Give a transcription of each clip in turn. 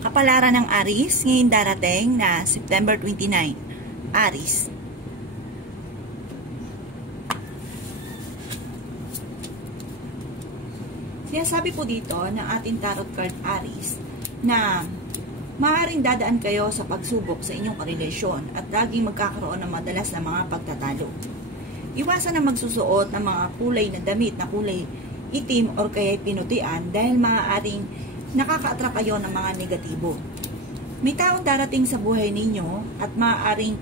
Kapalaran ng Aries, ngayon darating na September 29. Aries. Sinasabi po dito ng ating tarot card Aries na maaaring dadaan kayo sa pagsubok sa inyong karelasyon at laging magkakaroon ng madalas na mga pagtatalo. Iwasan na magsusuot ng mga kulay na damit na kulay itim or kaya pinutian dahil maaaring nakaka-attract kayo ng mga negatibo. May taong darating sa buhay ninyo at maaaring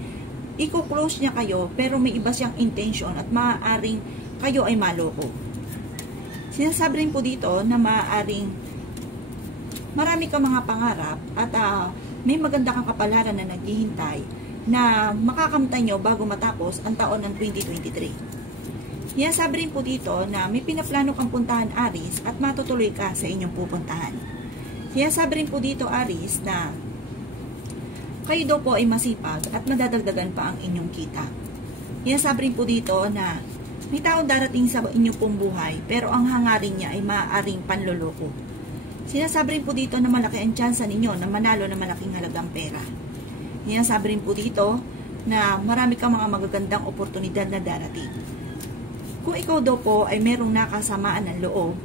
i-close niya kayo pero may iba siyang intention at maaaring kayo ay maloko. Sinasabi rin po dito na maaaring marami kang mga pangarap at may maganda kang kapalaran na naghihintay na makakamtan nyo bago matapos ang taon ng 2023. Sinasabi rin po dito na may pinaplano kang puntahan Aries at matutuloy ka sa inyong pupuntahan. Sinasabi rin po dito Aries na kayo daw po ay masipag at madadagdagan pa ang inyong kita. Sinasabi rin po dito na may taong darating sa inyong pong buhay pero ang hangarin niya ay maaaring panloloko. Sinasabi rin po dito na malaki ang tsansa ninyo na manalo ng malaking halagang pera. Sinasabi rin po dito na marami kang mga magagandang oportunidad na darating. Kung ikaw daw po ay merong nakasamaan ng loob,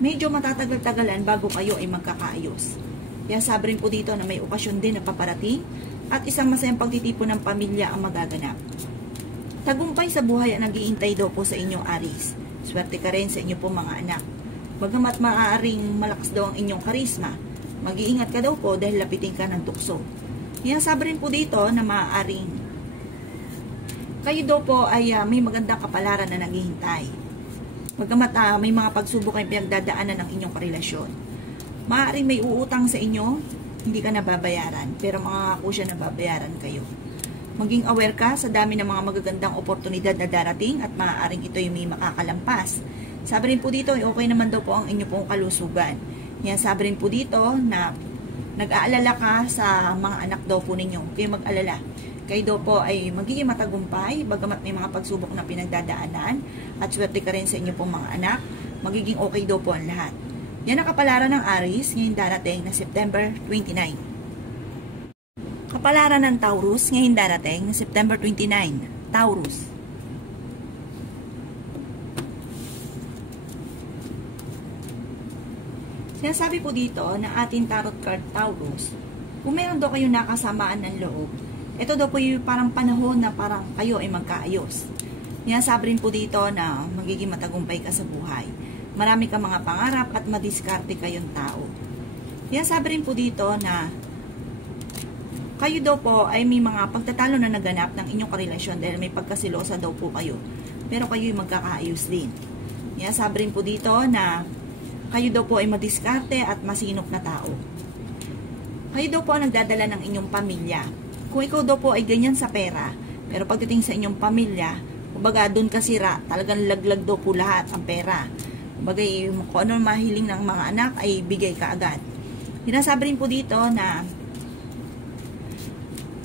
medyo matatagal-tagalan bago kayo ay magkakaayos. Sinasabi rin po dito na may okasyon din na paparating at isang masayang pagtitipon ng pamilya ang magaganap. Tagumpay sa buhay ang nag-iintay daw po sa inyong Aries. Swerte ka rin sa inyong po mga anak. Bagamat maaaring malakas daw ang inyong karisma, mag-iingat ka daw po dahil lapitin ka ng tukso. Sinasabi rin po dito na maaaring kayo daw po ay may magandang kapalaran na naghihintay. Bagamat may mga pagsubok ay pinagdadaanan ng inyong karelasyon. Maaaring may uutang sa inyo, hindi ka nababayaran, pero makakako siya na babayaran kayo. Maging aware ka sa dami ng mga magagandang oportunidad na darating at maaaring ito yung may makakalampas. Sabi rin po dito, okay naman daw po ang inyo pong kalusugan. Yan, sabi rin po dito na nag-aalala ka sa mga anak daw po ninyo. Huwag kayong mag-alala. Kayo daw po ay magiging matagumpay, bagamat may mga pagsubok na pinagdadaanan at swerte ka rin sa inyo pong mga anak, magiging okay daw po ang lahat. Yan ang kapalaran ng Aries ngayon darating na September 29. Kapalaran ng Taurus ngayon darating na September 29. Taurus. Sinasabi po dito na ating tarot card Taurus, kung meron daw kayong nakasamaan ng loob, ito daw po yung parang panahon na parang kayo ay magkaayos. Sinasabi rin po dito na magiging matagumpay ka sa buhay. Marami kang mga pangarap at madiskarte kayong tao. Sinasabi rin po dito na kayo daw po ay may mga pagtatalo na naganap ng inyong karelasyon dahil may pagkasilosa daw po kayo. Pero kayo ay magkakaayos din. Sabi rin po dito na kayo daw po ay madiskarte at masinop na tao. Kayo daw po ang nagdadala ng inyong pamilya. Kung ikaw daw po ay ganyan sa pera, pero pagdating sa inyong pamilya, kumbaga doon ka sira, talagang laglag daw po lahat ang pera. Kumbaga kung ano mahiling ng mga anak ay bigay ka agad. Sinasabi rin po dito na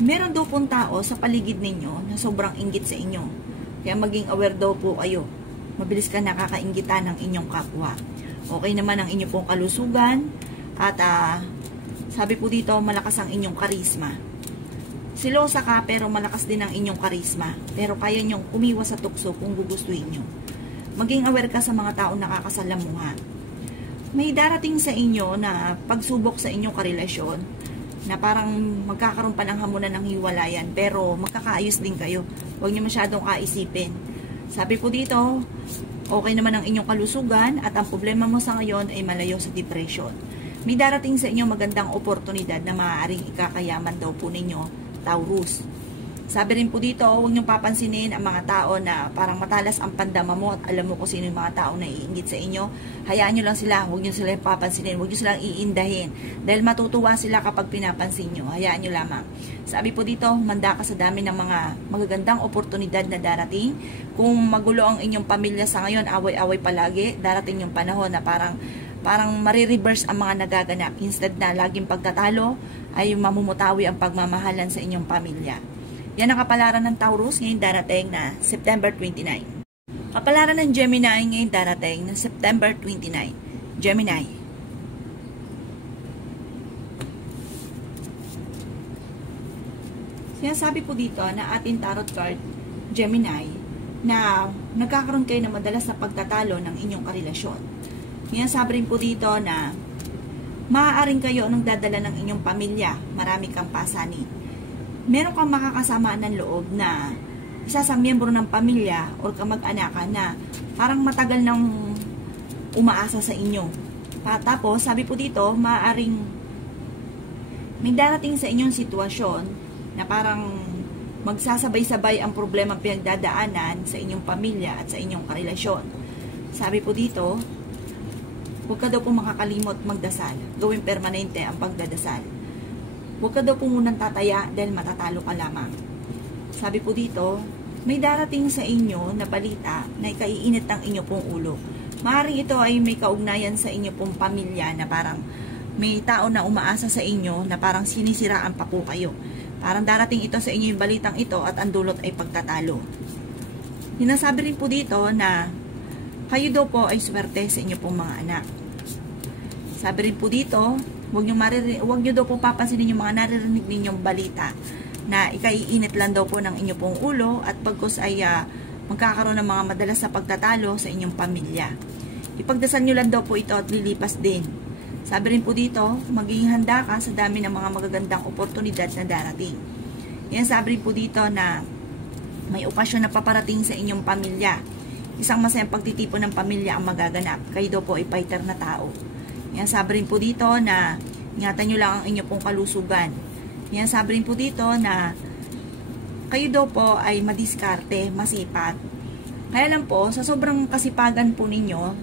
meron daw pong tao sa paligid ninyo na sobrang inggit sa inyo. Kaya maging aware daw po kayo. Mabilis ka nakakainggitan ng inyong kapwa. Okay naman ang inyong pong kalusugan. At sabi po dito, malakas ang inyong karisma. Silosa ka pero malakas din ang inyong karisma. Pero kaya nyong umiwas sa tukso kung gugustuhin nyo. Maging aware ka sa mga taong nakakasalamuha. May darating sa inyo na pagsubok sa inyong karelasyon na parang magkakaroon pa ng hamunan ng hiwalayan pero magkakaayos din kayo. Huwag niyo masyadong kaisipin. Sabi po dito, okay naman ang inyong kalusugan at ang problema mo sa ngayon ay malayo sa depression. May darating sa inyo magandang oportunidad na maaaring ikakayaman daw po ninyo, Taurus. Sabi rin po dito, huwag niyong papansinin ang mga tao na parang matalas ang pandama mo at alam mo kung sino yung mga tao na iinggit sa inyo. Hayaan nyo lang sila, huwag nyo sila papansinin, huwag nyo silang iindahin. Dahil matutuwa sila kapag pinapansin nyo. Hayaan nyo lamang. Sabi po dito, manda ka sa dami ng mga magagandang oportunidad na darating. Kung magulo ang inyong pamilya sa ngayon, away-away palagi, darating yung panahon na parang marireverse ang mga nagaganap. Instead na laging pagtatalo, ay mamumutawi ang pagmamahalan sa inyong pamilya. Yan ang kapalaran ng Taurus ngayon darating na September 29. Kapalaran ng Gemini ngayon darating na September 29. Gemini. Sinasabi po dito na ating tarot card, Gemini, na nagkakaroon kayo ng madalas na pagtatalo ng inyong karelasyon. Sinasabi rin po dito na maaaring kayo nang dadala ng inyong pamilya, marami kang pasanin. Meron kang makakasama ng loob na isa sa miyembro ng pamilya o kamag-anakan na parang matagal nang umaasa sa inyo. Tapos, sabi po dito, maaaring may darating sa inyong sitwasyon na parang magsasabay-sabay ang problema pinagdadaanan sa inyong pamilya at sa inyong karelasyon. Sabi po dito, huwag ka daw po makakalimot magdasal. Gawin permanente ang pagdadasal. Huwag ka daw po munang tataya dahil matatalo ka lamang. Sabi po dito, may darating sa inyo na balita na ikaiinit ng inyo pong ulo. Maaaring ito ay may kaugnayan sa inyo pong pamilya na parang may tao na umaasa sa inyo na parang sinisiraan pa po kayo. Parang darating ito sa inyo yung balitang ito at ang dulot ay pagtatalo. Sinasabi rin po dito na kayo daw po ay swerte sa inyo pong mga anak. Sabi rin po dito, huwag nyo daw po papansinin yung mga naririnig ninyong balita na ikaiinit lang daw po ng inyo pong ulo at pagkos ay magkakaroon ng mga madalas na pagtatalo sa inyong pamilya. Ipagdasal nyo lang daw po ito at lilipas din. Sabi rin po dito, magiging handa ka sa dami ng mga magagandang oportunidad na darating. Yan, sabi rin po dito na may okasyon na paparating sa inyong pamilya. Isang masayang pagtitipon ng pamilya ang magaganap. Kayo daw po ay fighter na tao. Yan, sabi rin po dito na ingatan nyo lang ang inyong pong kalusugan. Yan, sabi rin po dito na kayo daw po ay madiskarte, masipag. Kaya lang po, sa sobrang kasipagan po ninyo,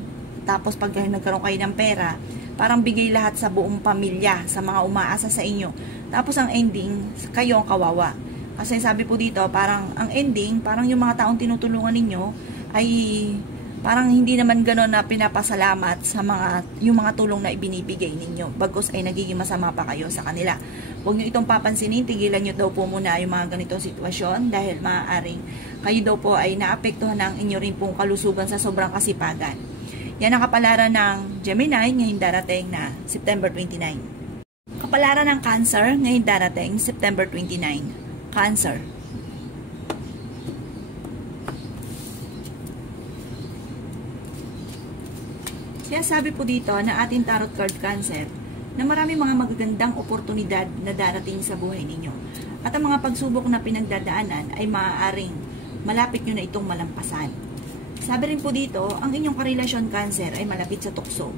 tapos pag nagkaroon kayo ng pera, parang bigay lahat sa buong pamilya, sa mga umaasa sa inyo. Tapos ang ending, kayo ang kawawa. Kasi sabi po dito, parang ang ending, parang yung mga taong tinutulungan ninyo ay parang hindi naman gano'n na pinapasalamat sa yung mga tulong na ibinibigay ninyo. Bagkus ay nagiging masama pa kayo sa kanila. Huwag nyo itong papansinin, tigilan nyo daw po muna yung mga ganitong sitwasyon dahil maaaring kayo daw po ay naapektuhan ng inyo rin pong kalusugan sa sobrang kasipagan. Yan ang kapalaran ng Gemini ngayong darating na September 29. Kapalaran ng Cancer ngayong darating September 29. Cancer. Kaya sabi po dito na ating tarot card Cancer na marami mga magagandang oportunidad na darating sa buhay ninyo. At ang mga pagsubok na pinagdadaanan ay maaaring malapit nyo na itong malampasan. Sabi rin po dito, ang inyong karelasyon Cancer ay malapit sa tukso.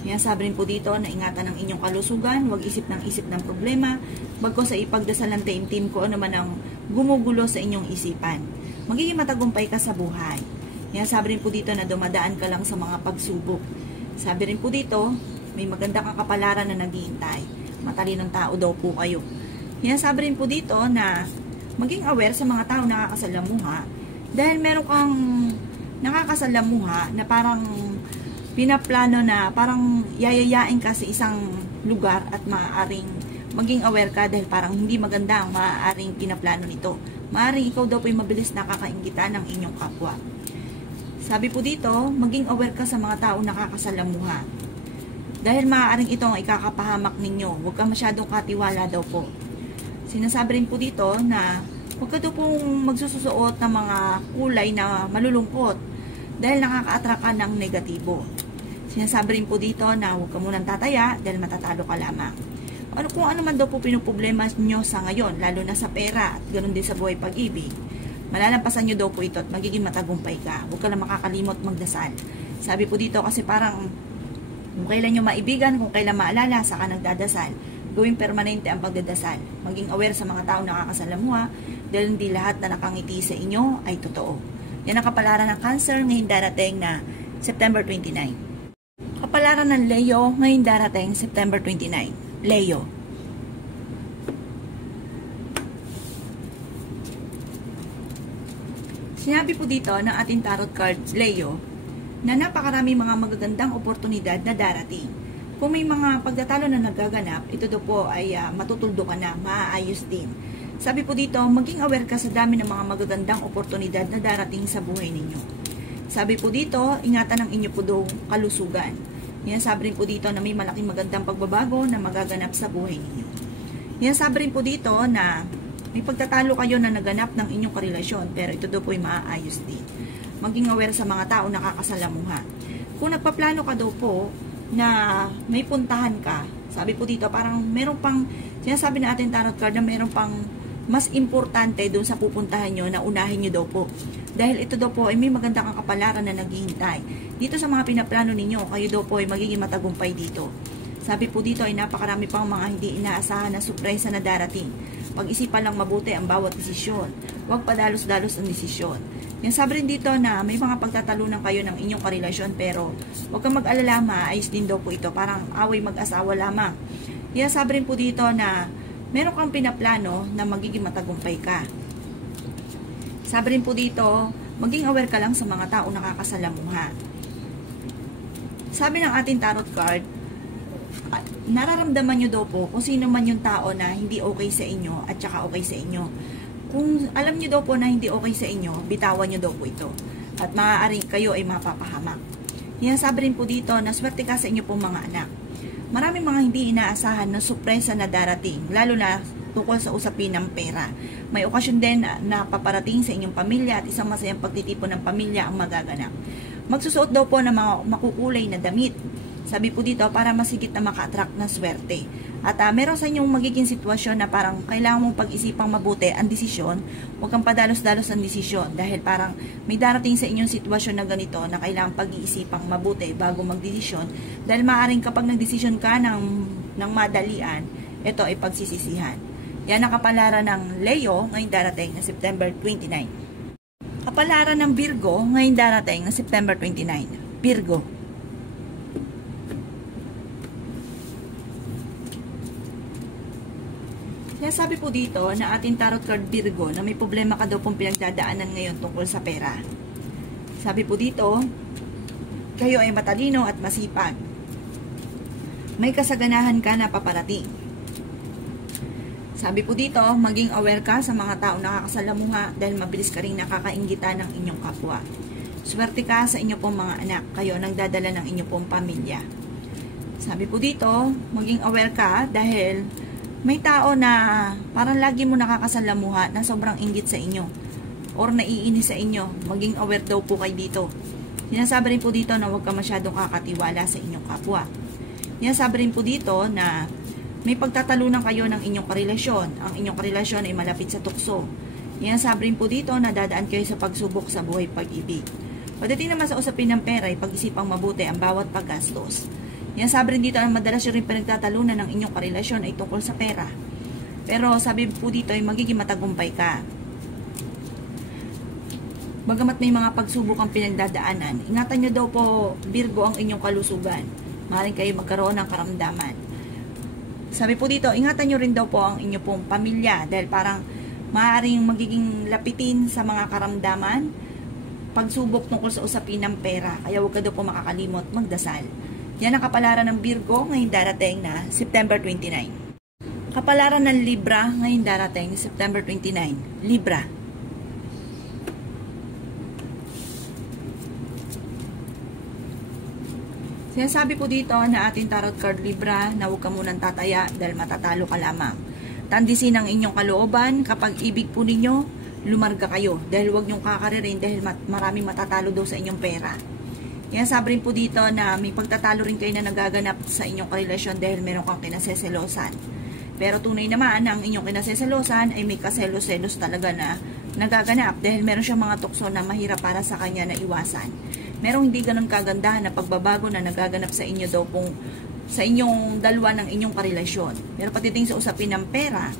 Kaya sabi rin po dito na ingatan ang inyong kalusugan, huwag isip ng problema, bagkus sa ipagdasal ng taimtim ko ano man ang gumugulo sa inyong isipan. Magiging matagumpay ka sa buhay. Kaya sabi rin po dito na dumadaan ka lang sa mga pagsubok. Sabi rin po dito, may magandang kapalaran na naghihintay. Matalinong tao daw po kayo. Kaya sabi rin po dito na maging aware sa mga tao na nakakasalamuha dahil meron kang nakakasalamuha na parang pinaplano na parang yayayain ka sa isang lugar at maaaring maging aware ka dahil parang hindi maganda ang maaaring pinaplano nito. Maaaring ikaw daw po yung mabilis nakakainggitan ng inyong kapwa. Sabi po dito, maging aware ka sa mga tao nakakasalamuha. Dahil maaaring ito ang ikakapahamak ninyo. Huwag ka masyadong katiwala daw po. Sinasabi rin po dito na huwag ka daw pong magsususuot ng mga kulay na malulungkot dahil nakaka-attract ka ng negatibo. Sinasabi rin po dito na huwag ka munang tataya dahil matatalo ka lamang. Kung ano man daw po pinuproblema nyo sa ngayon, lalo na sa pera at ganoon din sa buhay pag-ibig, malalampasan nyo daw po ito at magiging matagumpay ka. Huwag ka lang makakalimot magdasal. Sabi po dito kasi parang kung kailan nyo maibigan, kung kailan maalala, saka nagdadasal. Gawing permanente ang pagdadasal. Maging aware sa mga tao nakakasalamuha dahil hindi lahat na nakangiti sa inyo ay totoo. Yan ang kapalaran ng Cancer ngayong darating na September 29. Kapalaran ng Leo ngayong darating September 29. Leo. Sinabi po dito ng ating tarot card Leo na napakarami mga magagandang oportunidad na darating. Kung may mga pagtatalo na nagaganap, ito daw po ay matutuldo ka na, maaayos din. Sabi po dito, maging aware ka sa dami ng mga magagandang oportunidad na darating sa buhay ninyo. Sabi po dito, ingatan ang inyo po daw kalusugan. Yan, sabi rin po dito na may malaking magandang pagbabago na magaganap sa buhay ninyo. Yan, sabi rin po dito na may pagtatalo kayo na naganap ng inyong karelasyon, pero ito daw po ay maaayos din. Maging aware sa mga tao nakakasalamuha. Kung nagpaplano ka daw po na may puntahan ka, sabi po dito, parang meron pang, sinasabi na ating tarot card na meron pang mas importante doon sa pupuntahan nyo na unahin nyo daw po. Dahil ito daw po ay may magandang kapalaran na naghihintay. Dito sa mga pinaplano ninyo, kayo daw po ay magiging matagumpay dito. Sabi po dito ay napakarami pang mga hindi inaasahan na surpresa na darating. Pag-isipan lang mabuti ang bawat desisyon. Huwag padalos-dalos ang desisyon. Yan sabi rin dito na may mga pagtatalunan kayo ng inyong karelasyon, pero huwag kang mag-alala, maayos din daw po ito. Parang away mag-asawa lamang. Yan sabi rin po dito na meron kang pinaplano na magiging matagumpay ka. Sabi rin po dito, maging aware ka lang sa mga tao nakakasalamuha. Sabi ng ating tarot card, nararamdaman nyo daw po kung sino man yung tao na hindi okay sa inyo at saka okay sa inyo. Kung alam nyo daw po na hindi okay sa inyo, bitawan nyo daw po ito. At maaaring kayo ay mapapahamak. Yan sabi rin po dito na swerte ka sa inyo pong mga anak. Maraming mga hindi inaasahan na surpresa na darating, lalo na tungkol sa usapin ng pera. May okasyon din na paparating sa inyong pamilya at isang masayang pagtitipon ng pamilya ang magaganap. Magsusuot daw po ng mga makukulay na damit. Sabi po dito, para masigit na maka-attract na swerte. At meron sa inyong magiging sitwasyon na parang kailangan mong pag-isipang mabuti ang desisyon. Huwag kang padalos-dalos ang desisyon dahil parang may darating sa inyong sitwasyon na ganito na kailangan pag-iisipang mabuti bago magdesisyon. Dahil maaaring kapag nagdesisyon ka ng madalian, ito ay pagsisisihan. Yan ang kapalaran ng Leo ngayong darating na September 29. Kapalaran ng Virgo ngayong darating na September 29. Virgo. Sabi po dito na ating tarot card Virgo na may problema ka daw pong pinagdadaanan ngayon tungkol sa pera. Sabi po dito, kayo ay matalino at masipag. May kasaganahan ka na paparating. Sabi po dito, maging aware ka sa mga tao nakakasalamuha dahil mabilis ka rin nakakainggita ng inyong kapwa. Swerte ka sa inyo pong mga anak, kayo nagdadala ng inyong pong pamilya. Sabi po dito, maging aware ka dahil may tao na parang lagi mo nakakasalamuha na sobrang inggit sa inyo or naiinis sa inyo. Maging aware daw po kayo dito. Sinasabi rin po dito na huwag ka masyadong kakatiwala sa inyong kapwa. Sinasabi rin po dito na may pagtatalunan kayo ng inyong karelasyon. Ang inyong karelasyon ay malapit sa tukso. Sinasabi rin po dito na dadaan kayo sa pagsubok sa buhay pag-ibig. Pagdating naman sa usapin ng pera, ay pag-isipang mabuti ang bawat paggastos. Yan sabi rin dito ang madalas yung rin pinagtatalunan ng inyong karelasyon ay tungkol sa pera. Pero sabi po dito ay magiging matagumpay ka. Bagamat may mga pagsubok ang pinagdadaanan, ingatan nyo daw po Virgo ang inyong kalusugan. Maaaring kayo magkaroon ng karamdaman. Sabi po dito, ingatan nyo rin daw po ang inyong pong pamilya dahil parang maaaring magiging lapitin sa mga karamdaman, pagsubok tungkol sa usapin ng pera. Kaya huwag ka daw po makakalimot magdasal. Yan ang kapalaran ng Virgo ngayong darating na September 29. Kapalaran ng Libra ngayong darating na September 29. Libra. Sinasabi po dito na ating tarot card Libra na huwag ka munang tataya dahil matatalo ka lamang. Tandisin ang inyong kalooban. Kapag ibig po ninyo, lumarga kayo dahil huwag nyong kakaririn dahil maraming matatalo daw sa inyong pera. Yan sabi rin po dito na may pagtatalo rin kayo na nagaganap sa inyong karelasyon dahil meron kang kinaseselosan. Pero tunay naman ang inyong kinaseselosan ay may kaselos-selos talaga na nagaganap dahil meron siyang mga tukso na mahirap para sa kanya na iwasan. Merong hindi ganun kagandahan na pagbabago na nagaganap sa inyo daw pong sa inyong dalawa ng inyong karelasyon. Pero patiting sa usapin ng pera,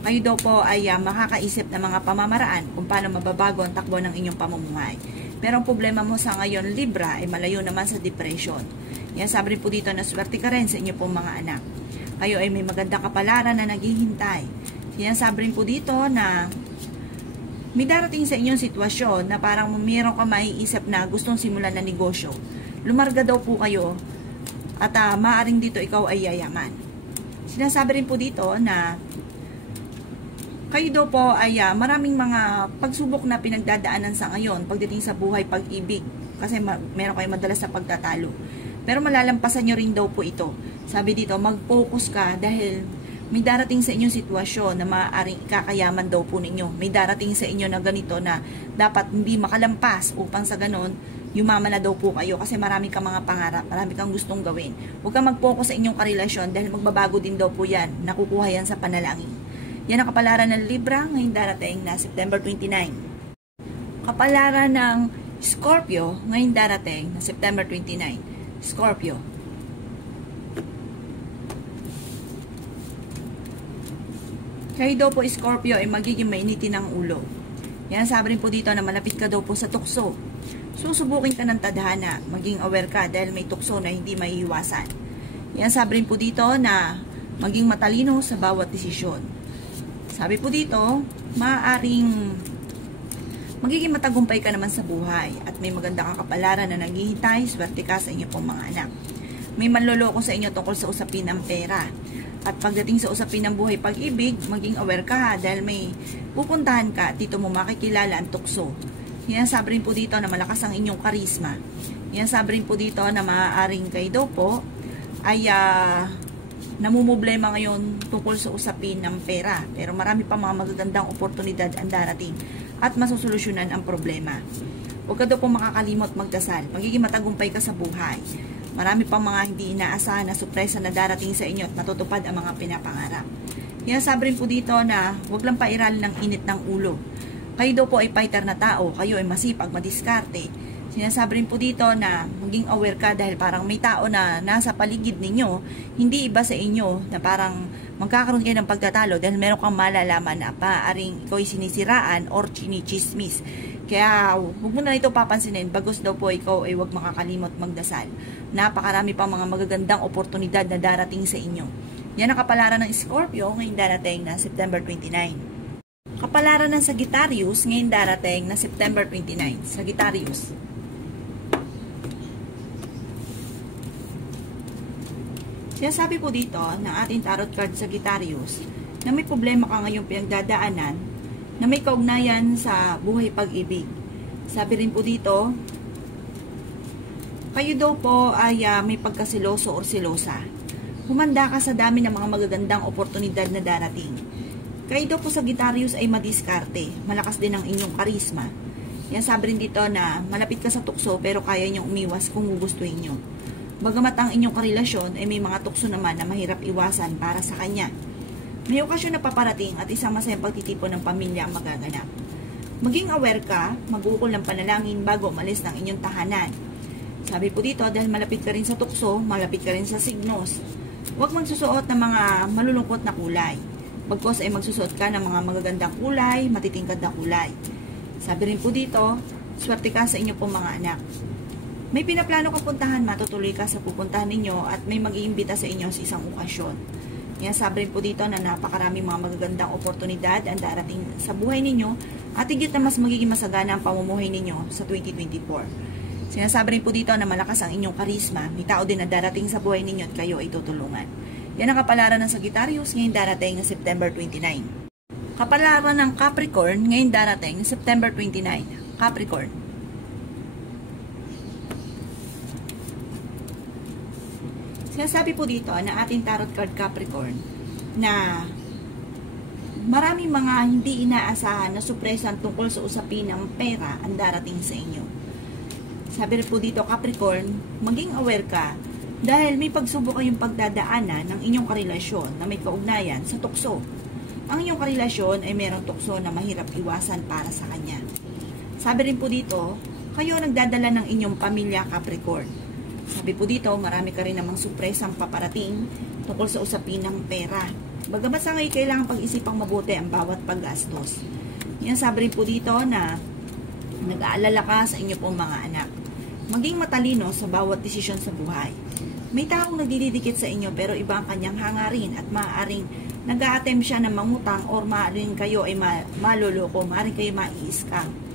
kayo daw po ay makakaisip ng mga pamamaraan kung paano mababago ang takbo ng inyong pamumuhay. Pero ang problema mo sa ngayon, Libra, ay malayo naman sa depression. Yan sabi rin po dito na swerte ka rin sa inyo pong mga anak. Kayo ay may magandang kapalaran na naghihintay. Yan sabi rin po dito na may darating sa inyong sitwasyon na parang mayroon ka maiisip na gustong simulan na negosyo. Lumarga daw po kayo at maaaring dito ikaw ay yayaman. Sinasabi rin po dito na kayo daw po ay maraming mga pagsubok na pinagdadaanan sa ngayon pagdating sa buhay pag-ibig kasi meron kayo madalas sa pagtatalo. Pero malalampasan nyo rin daw po ito. Sabi dito, mag-focus ka dahil May darating sa inyong sitwasyon na maaaring ikakayaman daw po ninyo. May darating sa inyo na ganito na dapat hindi makalampas upang sa ganon, yumaman na daw po kayo kasi marami kang mga pangarap, marami kang gustong gawin. Huwag kang mag-focus sa inyong karelasyon dahil magbabago din daw po yan. Nakukuha yan sa panalangin. Yan ang kapalaran ng Libra ngayong darating na September 29. Kapalaran ng Scorpio ngayong darating na September 29. Scorpio. Kayo daw po Scorpio ay magiging mainitin ng ulo. Yan, sabi rin po dito na malapit ka daw po sa tukso. Susubukin ka ng tadhana, maging aware ka dahil may tukso na hindi maiiwasan. Yan, sabi rin po dito na maging matalino sa bawat desisyon. Sabi po dito, maaaring magiging matagumpay ka naman sa buhay at may maganda kang kapalaran na naghihintay, swerte ka sa inyo pong mga anak. May manloloko sa inyo tungkol sa usapin ng pera. At pagdating sa usapin ng buhay pag-ibig, maging aware ka dahil may pupuntahan ka at dito mo makikilala ang tukso. Yan, sabi rin po dito na malakas ang inyong karisma. Yan, sabi rin po dito na maaaring kayo daw po ay namumblema ngayon tungkol sa usapin ng pera. Pero marami pa mga magagandang oportunidad ang darating at masusolusyonan ang problema. Huwag ka daw pong makakalimot magdasal. Magiging matagumpay ka sa buhay. Marami pang mga hindi inaasahan na surpresa na darating sa inyo at natutupad ang mga pinapangarap. Yan, sabi rin po dito na huwag lang pairalin ng init ng ulo. Kayo daw po ay fighter na tao. Kayo ay masipag, madiskarte. Sinasabi rin po dito na maging aware ka dahil parang may tao na nasa paligid ninyo, hindi iba sa inyo na parang magkakaroon kayo ng pagtatalo dahil meron kang malalaman na paaring ikaw ay sinisiraan or chinichismis. Kaya huwag mo na ito papansinin, bagos daw po ikaw ay huwag makakalimot magdasal. Napakarami pang mga magagandang oportunidad na darating sa inyo. Yan ang kapalaran ng Scorpio ngayong darating na September 29. Kapalaran ng Sagittarius ngayong darating na September 29. Sagittarius. Kaya sabi po dito ng ating tarot card Sagittarius na may problema ka ngayong pinagdadaanan na may kaugnayan sa buhay pag-ibig. Sabi rin po dito, kayo daw po ay may pagkasiloso or silosa. Humanda ka sa dami ng mga magagandang oportunidad na darating. Kayo daw po Sagittarius ay madiskarte. Malakas din ang inyong karisma. Yan, sabi rin dito na malapit ka sa tukso pero kaya niyong umiwas kung gugustuhin nyo. Bagamat ang inyong karelasyon ay may mga tukso naman na mahirap iwasan para sa kanya. May okasyon na paparating at isang masayang pagtitipon ng pamilya ang magaganap. Maging aware ka, mag-uukol ng panalangin bago umalis ng inyong tahanan. Sabi po dito, dahil malapit ka rin sa tukso, malapit ka rin sa signos. Huwag magsusuot ng mga malulungkot na kulay. Bagkos ay magsusuot ka ng mga magagandang kulay, matitingkad na kulay. Sabi rin po dito, swerte ka sa inyong pong mga anak. May pinaplano kang puntahan, matutuloy ka sa pupuntahan ninyo at may mag-iimbita sa inyo sa isang okasyon. Yan, sabi rin po dito na napakarami mga magagandang oportunidad ang darating sa buhay ninyo at higit na mas magiging masagana ang pamumuhay ninyo sa 2024. Sinasabi rin po dito na malakas ang inyong karisma. May tao din na darating sa buhay ninyo at kayo ay tutulungan. Yan ang kapalaran ng Sagittarius ngayong darating na September 29. Kapalaran ng Capricorn ngayong darating na September 29. Capricorn. Sinasabi po dito na ating tarot card Capricorn na maraming mga hindi inaasahan na surpresa tungkol sa usapin ng pera ang darating sa inyo. Sabi rin po dito Capricorn, maging aware ka dahil may pagsubok kayong pagdadaanan ng inyong karelasyon na may kaugnayan sa tukso. Ang inyong karelasyon ay mayroong tukso na mahirap iwasan para sa kanya. Sabi rin po dito, kayo nagdadala ng inyong pamilya Capricorn. Sabi po dito, marami ka rin namang surpresang paparating tungkol sa usapin ng pera. Bagamat sa ngayon, kailangan pag-isipang mabuti ang bawat paggastos. Yan, sabi rin po dito na nag-aalala ka sa inyo pong mga anak. Maging matalino sa bawat desisyon sa buhay. May taong nagdidikit sa inyo pero iba ang kanyang hangarin at maaaring nag-a-attempt siya na mangutang or maaaring kayo ay maloloko, maaaring kayo mai-scam.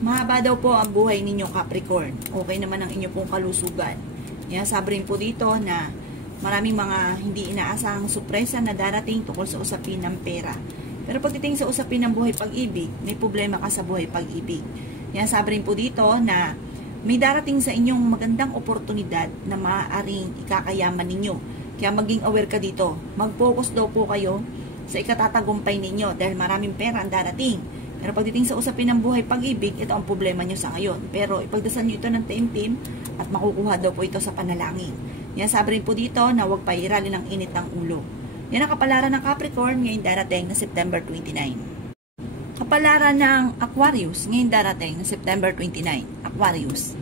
Mahaba daw po ang buhay ninyo Capricorn. Okay naman ang inyo pong kalusugan. Yan, sabi rin po dito na maraming mga hindi inaasahang surpresa na darating tungkol sa usapin ng pera. Pero pagdating sa usapin ng buhay pag-ibig, may problema ka sa buhay pag-ibig. Yan, sabi rin po dito na may darating sa inyong magandang oportunidad na maaaring ikakayaman ninyo. Kaya maging aware ka dito. Mag-focus daw po kayo sa ikatatagumpay ninyo dahil maraming pera ang darating. Pero pagdating sa usapin ng buhay pag-ibig, ito ang problema nyo sa ngayon. Pero ipagdasal nyo ito ng taimtim at makukuha daw po ito sa panalangin. Yan, sabi rin po dito na huwag pairalin ng init ng ulo. Yan ang kapalaran ng Capricorn ngayong darating na September 29. Kapalaran ng Aquarius ngayong darating na September 29. Aquarius.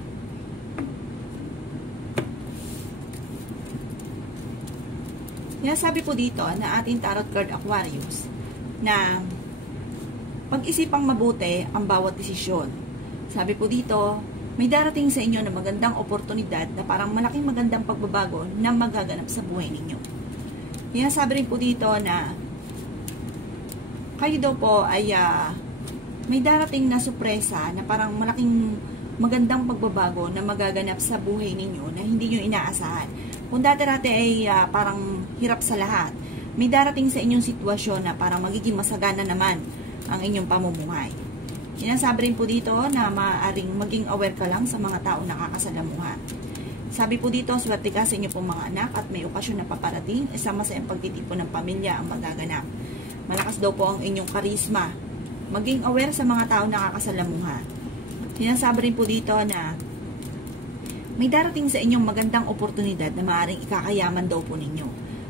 Yan, sabi po dito na ating tarot card Aquarius na pag-isipang mabuti ang bawat desisyon. Sabi po dito, may darating sa inyo na magandang oportunidad na parang malaking magandang pagbabago na magaganap sa buhay ninyo. Yan, sabi rin po dito na kayo daw po ay may darating na sorpresa na parang malaking magandang pagbabago na magaganap sa buhay ninyo na hindi nyo inaasahan. Kung dati-dati ay parang hirap sa lahat, may darating sa inyong sitwasyon na parang magiging masagana naman ang inyong pamumuhay. Sinasabi rin po dito na maaaring maging aware ka lang sa mga tao nakakasalamuha. Sabi po dito, swerte ka sa inyo pong mga anak at may okasyon na paparating, isang masayang pagtitipon ng pamilya ang magaganap. Malakas daw po ang inyong karisma. Maging aware sa mga tao nakakasalamuha. Sinasabi rin po dito na may darating sa inyong magandang oportunidad na maaaring ikakayaman daw po ninyo.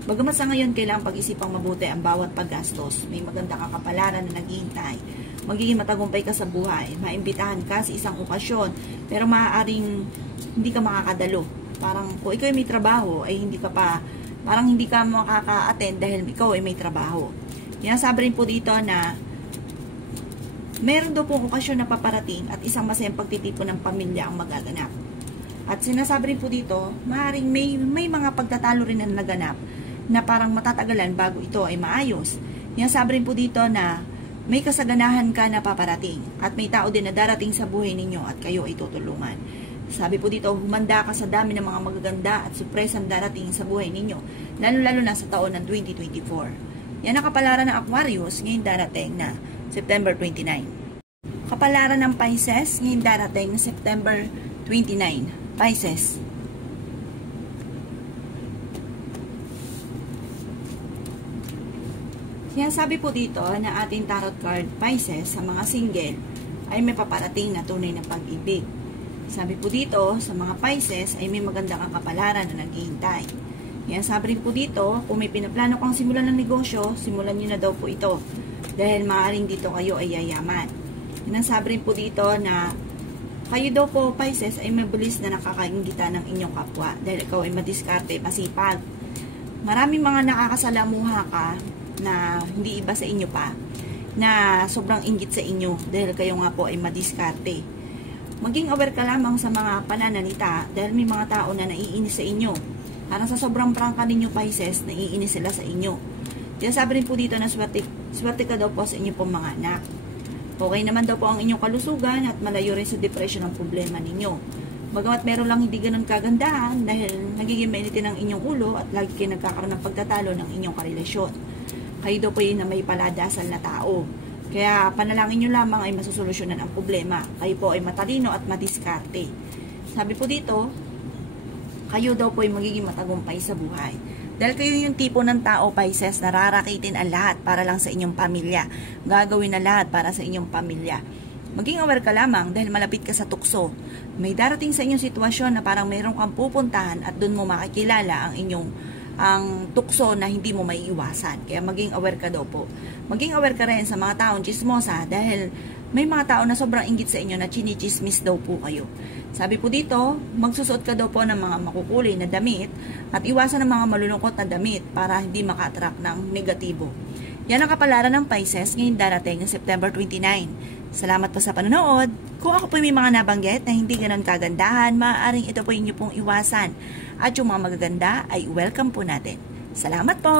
Bagamat sa ngayon, kailangang pag-isipang mabuti ang bawat paggastos. May magandang kakapalaran na naghihintay. Magiging matagumpay ka sa buhay. Maimbitahan ka sa isang okasyon, pero maaaring hindi ka makakadalo. Parang kung ikaw ay may trabaho, ay hindi ka pa, parang hindi ka makaka-attend dahil ikaw ay may trabaho. Sabi rin po dito na meron daw pong okasyon na paparating at isang masayang pagtitipon ng pamilya ang magaganap. At sinasabi rin po dito, maaaring may mga pagtatalo rin na naganap na parang matatagalan bago ito ay maayos. Sinasabi rin po dito na may kasaganahan ka na paparating at may tao din na darating sa buhay ninyo at kayo ay tutulungan. Sabi po dito, humanda ka sa dami ng mga magaganda at surpresang darating sa buhay ninyo, lalo-lalo na sa taon ng 2024. Yan ang kapalaran ng Aquarius ngayong darating na September 29. Kapalaran ng Pisces ngayong darating na September 29. Pisces. Sinasabi po dito na ating tarot card Pisces sa mga single ay may paparating na tunay na pag-ibig. Sabi po dito sa mga Pisces ay may magandang kapalaran na naghihintay. Sabi rin po dito, kung may pinaplano kang simulan ng negosyo, simulan nyo na daw po ito dahil maaaring dito kayo ay yayaman. Sabi rin po dito na kayo daw po, Pisces, ay mabilis na nakakaingita ng inyong kapwa dahil ikaw ay madiskarte, masipag. Maraming mga nakakasalamuha ka na hindi iba sa inyo pa, na sobrang inggit sa inyo dahil kayo nga po ay madiskarte. Maging aware ka lamang sa mga pananalita dahil may mga tao na naiinis sa inyo. Parang sa sobrang prangka ninyo, Pisces, naiinis sila sa inyo. Kaya sabi rin po dito na swerte ka daw po sa inyo pong mga anak. Okay naman daw po ang inyong kalusugan at malayo rin sa depression ang problema ninyo. Bagamat meron lang hindi ganun kagandahan dahil nagiging mainitin ang inyong ulo at lagi kayo nagkakaroon ng pagtatalo ng inyong karelasyon. Kayo daw po yun na may paladasal na tao. Kaya panalangin nyo lamang ay masusolusyonan ang problema. Kayo po ay matalino at madiskarte. Sabi po dito, kayo daw po ay magiging matagumpay sa buhay. Dahil kayo yung tipo ng tao, Pisces, na rarakitin ang lahat para lang sa inyong pamilya. Gagawin na lahat para sa inyong pamilya. Maging aware ka lamang dahil malapit ka sa tukso. May darating sa inyong sitwasyon na parang mayroon kang pupuntahan at doon mo makikilala ang tukso na hindi mo maiiwasan. Kaya maging aware ka daw po. Maging aware ka rin sa mga taong chismosa dahil may mga tao na sobrang inggit sa inyo na chinichismis daw po kayo. Sabi po dito, magsusuot ka daw po ng mga makukulay na damit at iwasan ng mga malulungkot na damit para hindi maka-attract ng negatibo. Yan ang kapalaran ng Pisces ngayong darating ng September 29. Salamat po sa panonood. Kung ako po may mga nabanggit na hindi ganun kagandahan, maaaring ito po inyo pong iwasan. At yung mga magaganda ay welcome po natin. Salamat po!